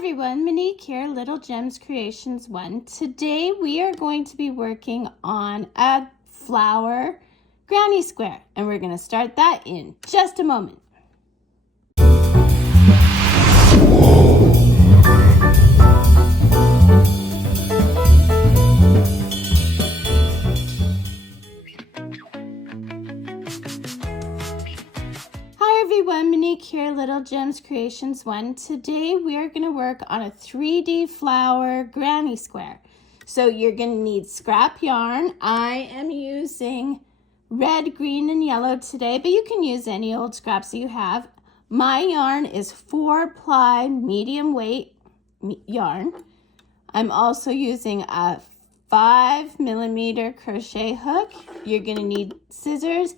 everyone, Monique here, Little Gems Creations 1. Today we are going to be working on a flower granny square, and we're going to start that in just a moment. Everyone, Monique here, Little Gems Creations 1. Today we are going to work on a 3D flower granny square. So you're going to need scrap yarn. I am using red, green, and yellow today, but you can use any old scraps that you have. My yarn is 4-ply medium weight yarn. I'm also using a 5mm crochet hook. You're going to need scissors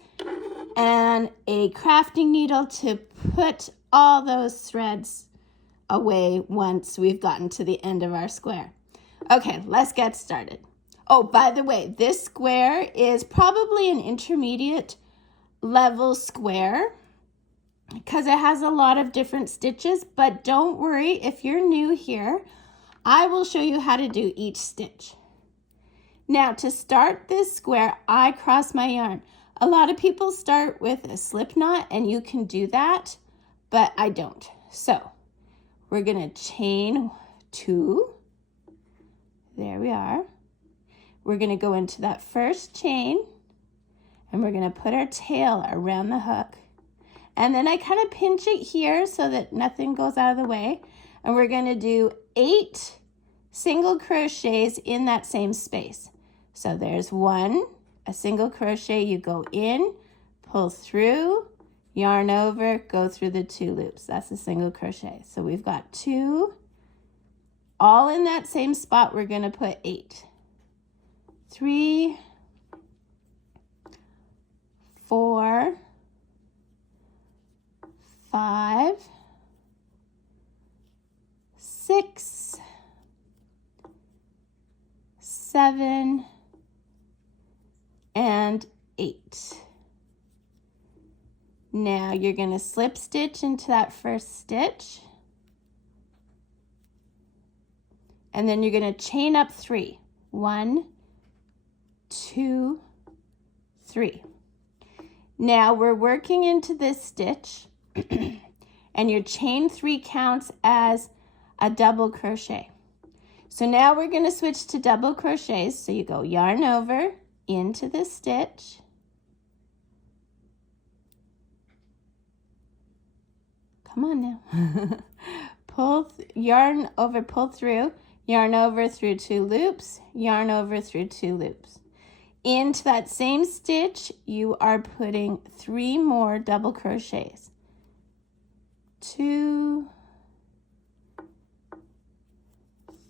and a crafting needle to put all those threads away once we've gotten to the end of our square. Okay, let's get started. Oh, by the way, this square is probably an intermediate level square because it has a lot of different stitches, but don't worry, if you're new here, I will show you how to do each stitch. Now, to start this square, I cross my yarn. A lot of people start with a slip knot, and you can do that, but I don't. So we're going to chain 2. There we are. We're going to go into that first chain, and we're going to put our tail around the hook. And then I kind of pinch it here so that nothing goes out of the way. And we're going to do 8 single crochets in that same space. So there's 1. A single crochet, you go in, pull through, yarn over, go through the 2 loops. That's a single crochet. So we've got 2. All in that same spot, we're going to put 8. 3, 4, 5, 6, 7, and 8. Now you're going to slip stitch into that first stitch, and then you're going to chain up 3. 1, 2, 3. Now we're working into this stitch and your chain 3 counts as a double crochet. So now we're going to switch to double crochets. So you go yarn over into the stitch, come on now, yarn over, pull through, yarn over through 2 loops, yarn over through 2 loops. Into that same stitch, you are putting 3 more double crochets. 2,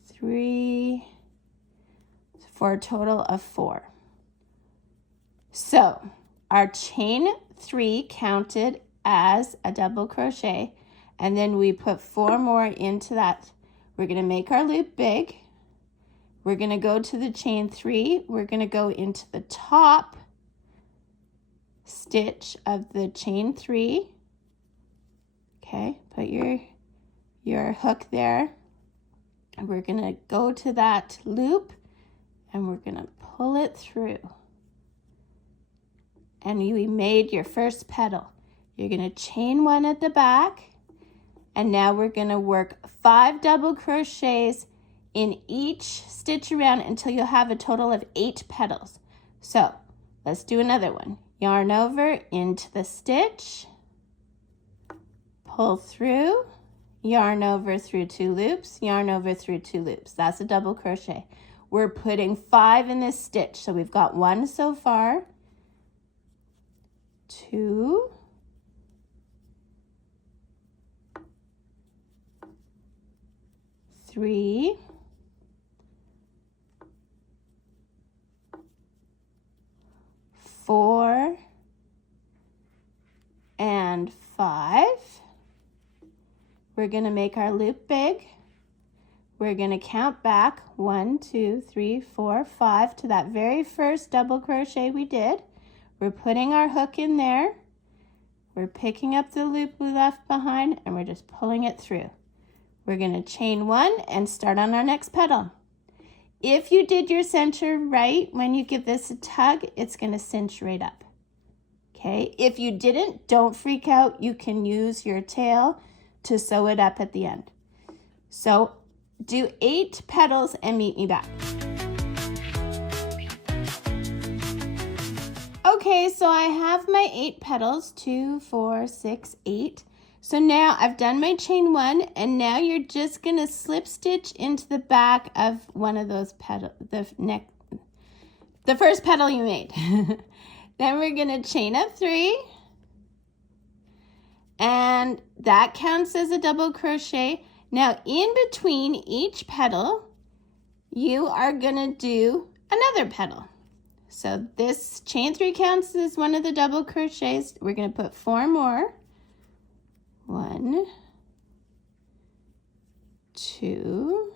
3, for a total of 4. So our chain 3 counted as a double crochet, and then we put 4 more into that. We're going to make our loop big. We're going to go to the chain 3. We're going to go into the top stitch of the chain 3. Okay, put your hook there. We're going to go to that loop, and we're going to pull it through. And you made your first petal. You're going to chain 1 at the back, and now we're going to work 5 double crochets in each stitch around until you have a total of 8 petals. So let's do another one. Yarn over into the stitch, pull through, yarn over through 2 loops, yarn over through 2 loops. That's a double crochet. We're putting 5 in this stitch, so we've got 1 so far. 2, 3, 4, and 5. We're going to make our loop big. We're going to count back 1, 2, 3, 4, 5 to that very first double crochet we did. We're putting our hook in there. We're picking up the loop we left behind, and we're just pulling it through. We're going to chain 1 and start on our next petal. If you did your center right, when you give this a tug, it's going to cinch right up. Okay, if you didn't, don't freak out. You can use your tail to sew it up at the end. So do 8 petals and meet me back. Okay, so I have my 8 petals, 2, 4, 6, 8. So now I've done my chain 1, and now you're just gonna slip stitch into the back of one of those petals, the first petal you made. Then we're gonna chain up 3, and that counts as a double crochet. Now in between each petal, you are gonna do another petal. So this chain 3 counts as one of the double crochets. We're gonna put 4 more. 1, 2,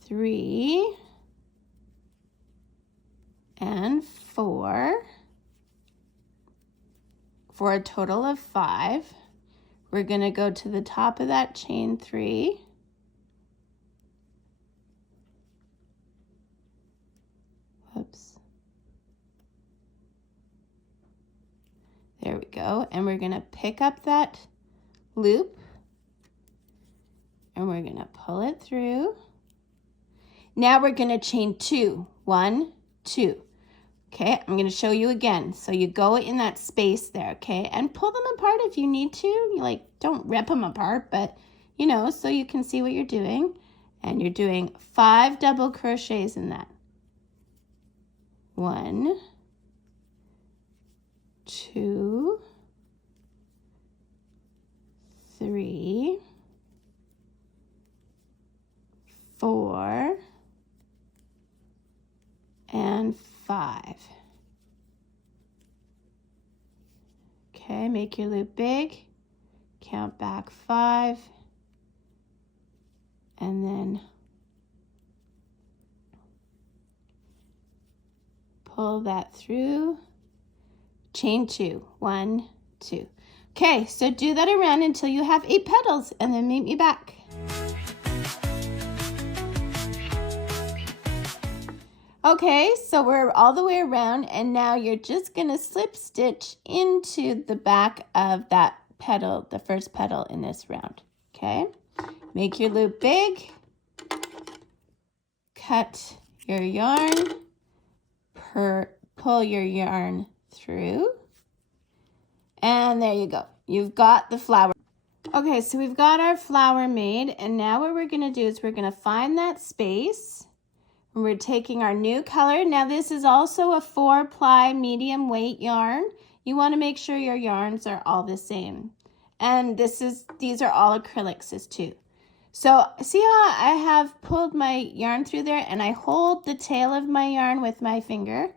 3, and 4, for a total of 5. We're going to go to the top of that chain 3. Whoops. There we go. And we're going to pick up that loop and we're going to pull it through. Now we're going to chain 2. 1, 2. Okay, I'm going to show you again. So you go in that space there, okay, and pull them apart if you need to. You like, don't rip them apart, but you know, so you can see what you're doing. And you're doing 5 double crochets in that. 1, 2, 3, 4, and 5. Okay, make your loop big, count back 5, and then pull that through, chain 2, 1, 2. Okay, so do that around until you have 8 petals, and then meet me back. Okay, so we're all the way around, and now you're just gonna slip stitch into the back of that petal, the first petal in this round, okay? Make your loop big, cut your yarn, pull your yarn through, and there you go. You've got the flower. Okay, so we've got our flower made, and now what we're gonna do is we're gonna find that space. We're taking our new color. Now this is also a 4-ply medium weight yarn. You want to make sure your yarns are all the same. And these are all acrylics too. So see how I have pulled my yarn through there and I hold the tail of my yarn with my finger.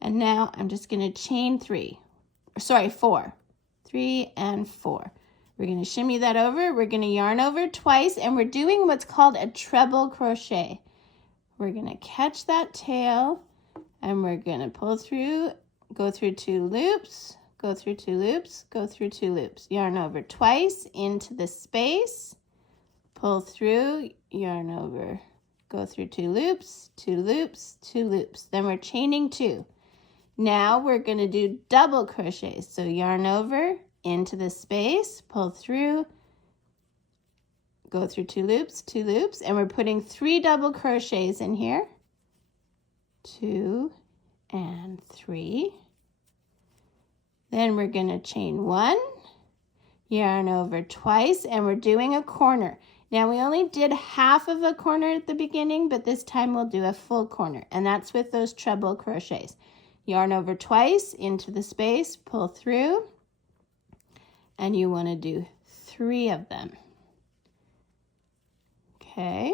And now I'm just going to chain 4. 3 and 4. We're going to shimmy that over. We're going to yarn over twice, and we're doing what's called a treble crochet. We're going to catch that tail, and we're going to pull through, go through 2 loops, go through 2 loops, go through 2 loops. Yarn over twice into the space, pull through, yarn over, go through 2 loops, 2 loops, 2 loops. Then we're chaining 2. Now we're going to do double crochets. So yarn over into the space, pull through, go through 2 loops, 2 loops, and we're putting 3 double crochets in here. 2 and 3. Then we're going to chain 1, yarn over twice, and we're doing a corner. Now we only did half of a corner at the beginning, but this time we'll do a full corner, and that's with those treble crochets. Yarn over twice into the space, pull through, and you want to do 3 of them. Okay,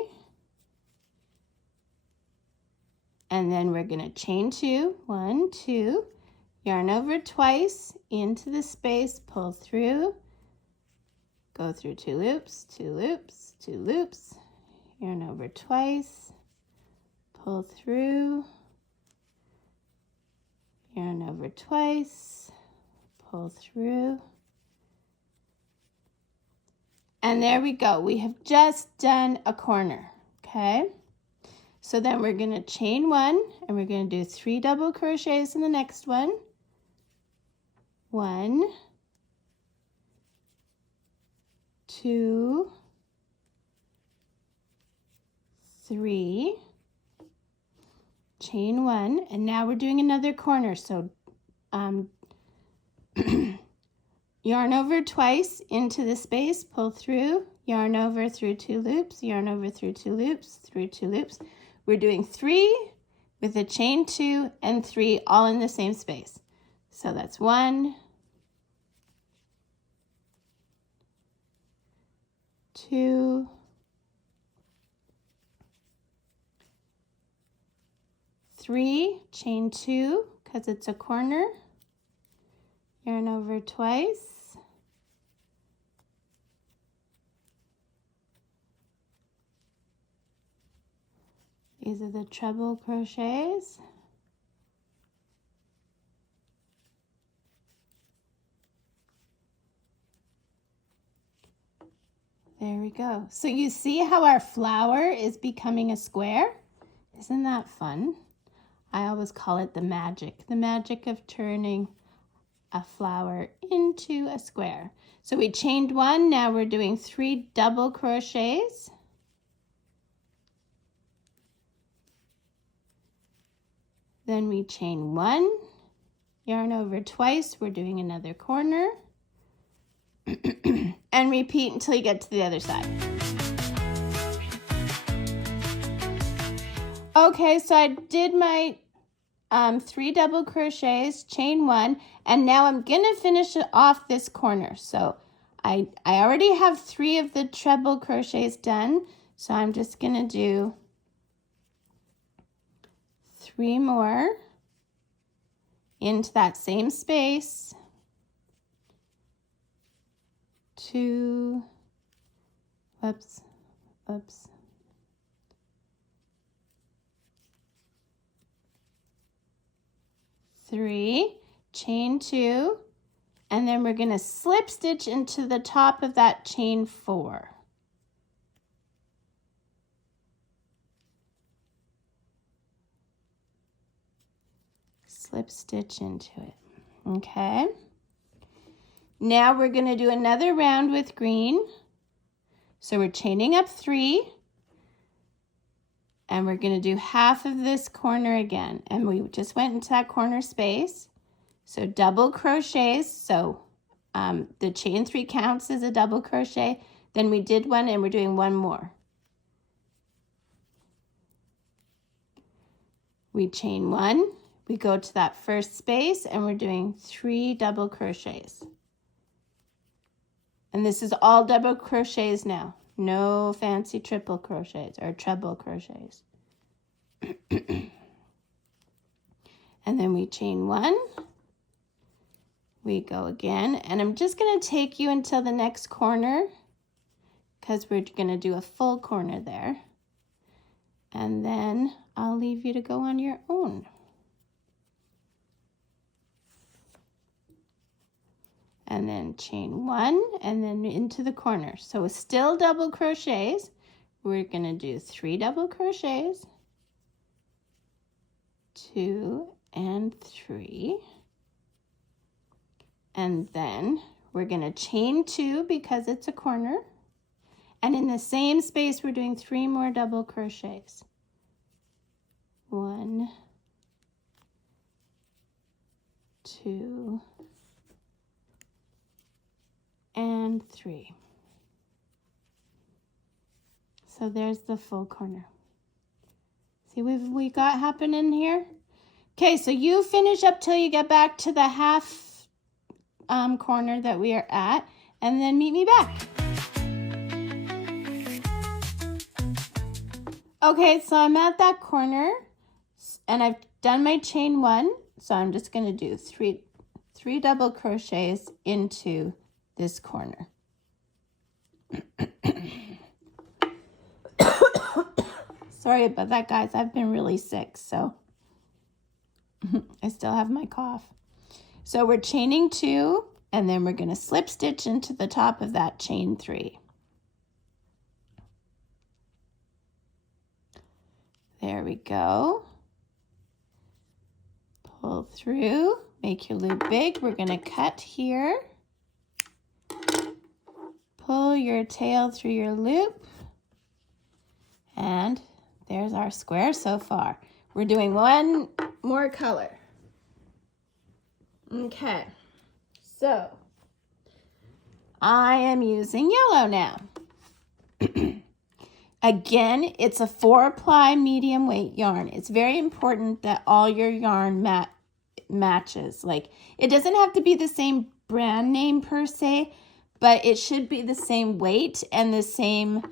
and then we're going to chain 2, 1, 2, yarn over twice into the space, pull through, go through 2 loops, 2 loops, 2 loops, yarn over twice, pull through, yarn over twice, pull through, And there we go. We have just done a corner, okay? So then we're going to chain 1, and we're going to do 3 double crochets in the next one. 1, 2, 3, chain 1, and now we're doing another corner. So yarn over twice into the space, pull through, yarn over through 2 loops, yarn over through 2 loops, through 2 loops. We're doing 3 with a chain 2 and 3 all in the same space. So that's 1, 2, 3, chain 2 because it's a corner, yarn over twice, these are the treble crochets, there we go. So you see how our flower is becoming a square? Isn't that fun? I always call it the magic of turning a flower into a square. So we chained 1, now we're doing 3 double crochets. Then we chain 1, yarn over twice, we're doing another corner, and repeat until you get to the other side. Okay, so I did my 3 double crochets, chain 1, and now I'm gonna finish off this corner. So I already have 3 of the treble crochets done, so I'm just gonna do 3 more into that same space. 2, whoops, 3, chain 2, and then we're going to slip stitch into the top of that chain 4. Slip stitch into it. Okay. Now we're going to do another round with green. So we're chaining up 3. And we're going to do half of this corner again. And we just went into that corner space. So double crochets. So the chain 3 counts as a double crochet. Then we did 1 and we're doing 1 more. We chain 1. We go to that first space and we're doing 3 double crochets. And this is all double crochets now. No fancy triple crochets or treble crochets. And then we chain 1. We go again. And I'm just going to take you until the next corner because we're going to do a full corner there. And then I'll leave you to go on your own. And then chain 1 and then into the corner. So it's still double crochets. We're going to do 3 double crochets, 2 and 3. And then we're going to chain 2 because it's a corner. And in the same space, we're doing 3 more double crochets. 1, 2, and 3. So there's the full corner. See what we got happening here? Okay, so you finish up till you get back to the half corner that we are at, and then meet me back. Okay, so I'm at that corner, and I've done my chain 1, so I'm just going to do three double crochets into this corner. Sorry about that, guys. I've been really sick, so I still have my cough. So we're chaining 2, and then we're going to slip stitch into the top of that chain 3. There we go. Pull through, make your loop big. We're going to cut here. Pull your tail through your loop. And there's our square so far. We're doing one more color. Okay, so I am using yellow now. Again, it's a 4-ply medium weight yarn. It's very important that all your yarn matches. Like, it doesn't have to be the same brand name per se, but it should be the same weight and the same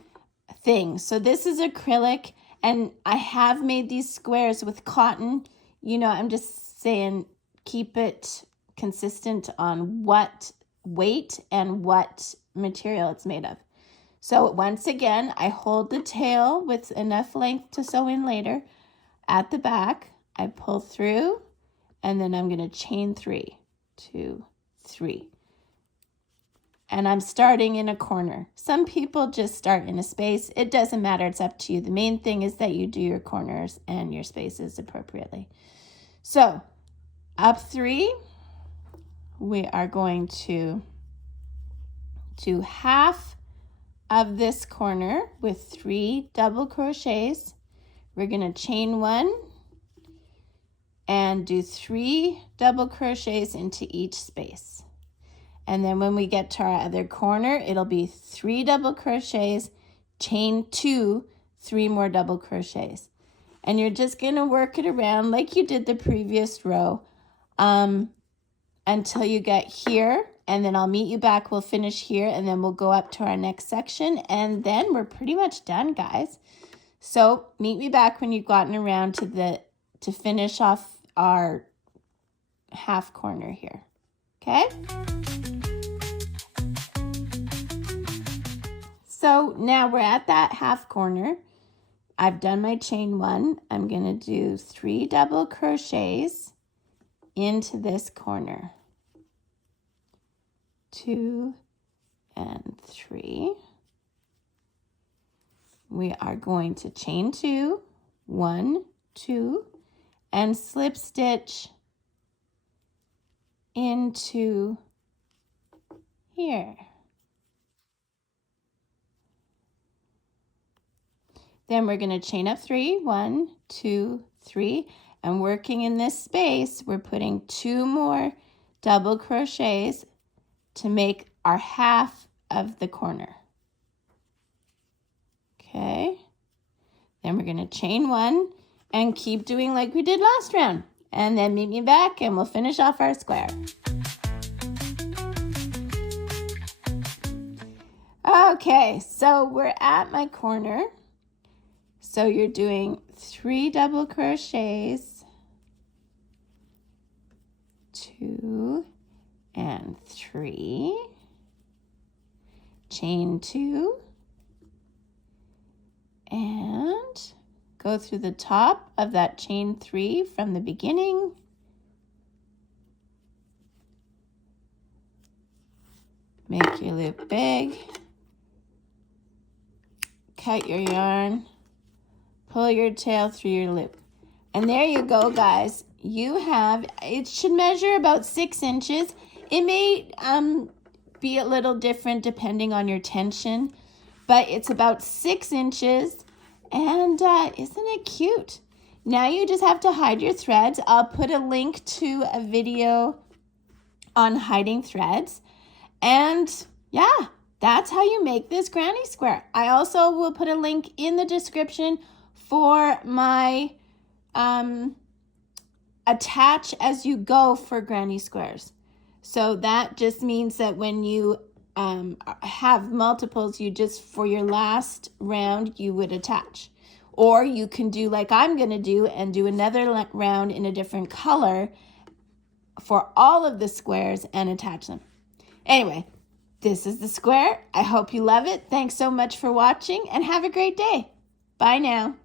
thing. So this is acrylic, and I have made these squares with cotton. You know, I'm just saying keep it consistent on what weight and what material it's made of. So once again, I hold the tail with enough length to sew in later. At the back, I pull through, and then I'm going to chain 3, 2, 3. And I'm starting in a corner. Some people just start in a space. It doesn't matter. It's up to you. The main thing is that you do your corners and your spaces appropriately. So up 3, we are going to do half of this corner with 3 double crochets. We're going to chain 1 and do 3 double crochets into each space. And then when we get to our other corner, it'll be 3 double crochets, chain 2, 3 more double crochets. And you're just going to work it around like you did the previous row until you get here. And then I'll meet you back. We'll finish here, and then we'll go up to our next section. And then we're pretty much done, guys. So meet me back when you've gotten around to finish off our half corner here. Okay? So now we're at that half corner. I've done my chain 1. I'm going to do 3 double crochets into this corner. 2 and 3. We are going to chain 2, 1, 2, and slip stitch into here. Then we're going to chain up 3, 1, 2, 3, and working in this space, we're putting 2 more double crochets to make our half of the corner. Okay, then we're going to chain 1 and keep doing like we did last round, and then meet me back and we'll finish off our square. Okay, so we're at my corner. So you're doing 3 double crochets, 2 and 3, chain 2, and go through the top of that chain 3 from the beginning. Make your loop big, cut your yarn, pull your tail through your loop. And there you go, guys. You have, it should measure about 6 inches. It may be a little different depending on your tension, but it's about 6 inches. And isn't it cute? Now you just have to hide your threads. I'll put a link to a video on hiding threads. And yeah, that's how you make this granny square. I also will put a link in the description for my attach as you go for granny squares. So that just means that when you have multiples, you just, for your last round, you would attach. Or you can do like I'm going to do and do another round in a different color for all of the squares and attach them. Anyway, this is the square. I hope you love it. Thanks so much for watching and have a great day. Bye now.